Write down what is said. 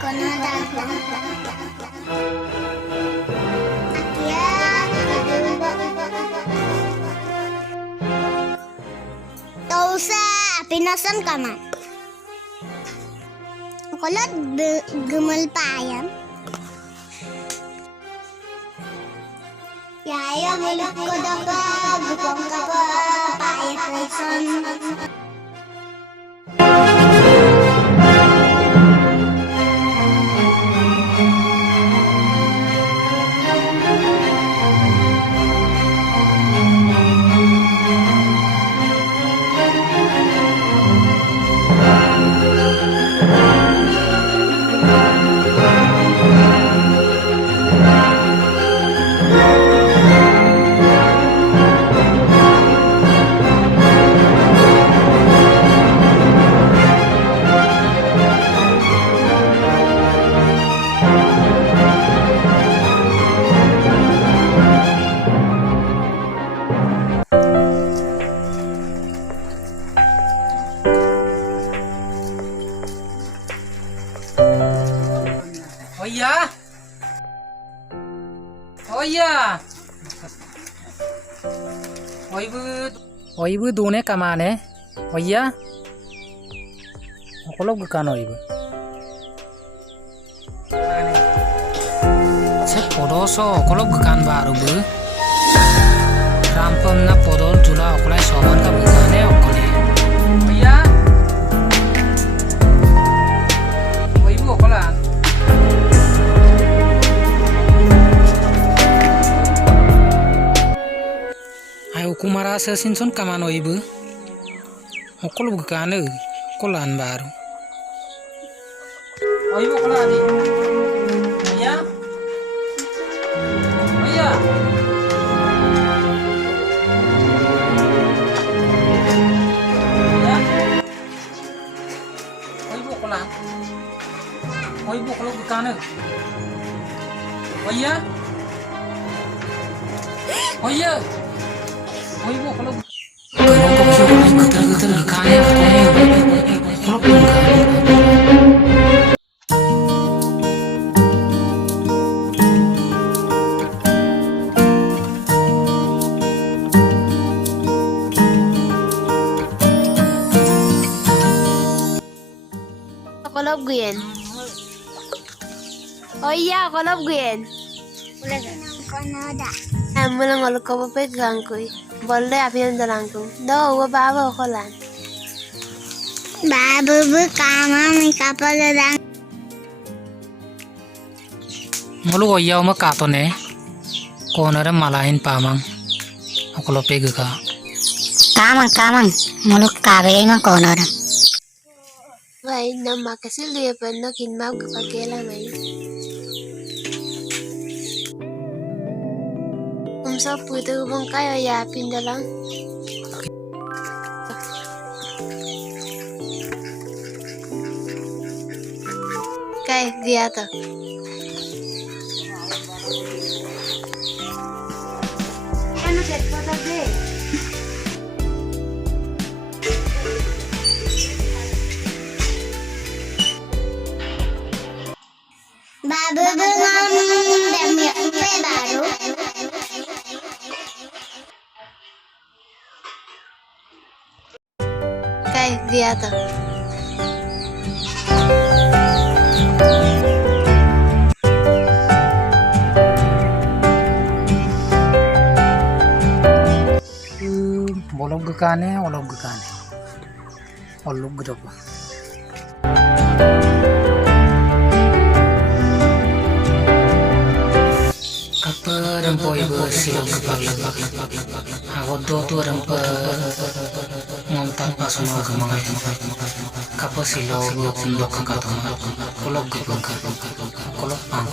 Tausa pinasan kaman. Kulot gemal payam. Yaya muluk ko dapa gupang kapa payat leson. Oh iya. Oibu dune kamane. Oh iya. Okolog bukan oibu. Cek podoso okolog bukan baru bu. Rampam na podol jula okolai soban ka bukane okole. Oh iya. Oibu okolan. Kumara sesin son kamano ibu, okol bukane, kolan baru. Oh ibu kolan di, iya, oh iya, iya, oh ibu kolan, oh ibu kolan bukane, oh iya, oh iya. Oh ibu kalau getar-getar kaya kalau Gwen. Oh iya, kalau Gwen. Udah Kanada. Mulang ngol ko pegang ko. Boleh apa yang dalang ko? Do, wa baba ko lan. Babu kama mi kapal lang. Mulu oya uma kato ne. Konara malahin pamang. Okolo pega ka. Kamang. Muluk kabe nga konora. Wai nama kasil dia pernah kinmau ke pakela mai. Sapu itu bang kayo ya pindalang. Kayak dia tuh. Ano set foto deh. Babu ngam demi upe baru. Kayak dia tuh. Bolog gekane, olog gekane. Olog gerapa. Kapa rempo ibu silong kepala. Aku do rempo ngontak pasuma kemangai. Kapa silong pundok kakak kolog gekang kolog pang.